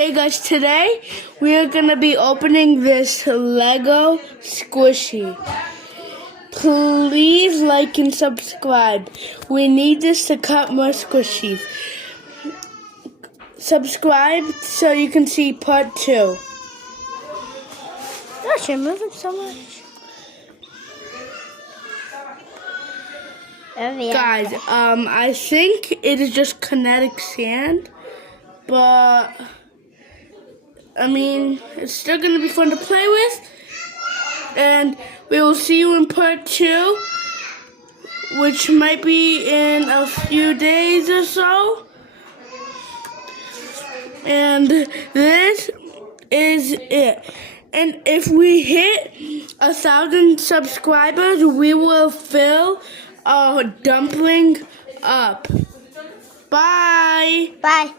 Hey guys, today we are going to be opening this Lego squishy. Please like and subscribe. We need this to cut more squishies. Subscribe so you can see part 2. Gosh, you're moving so much. Oh, yeah. Guys, I think it is just kinetic sand, but I mean, it's still going to be fun to play with. And we will see you in part 2, which might be in a few days or so. And this is it. And if we hit 1,000 subscribers, we will fill a dumpling up. Bye. Bye.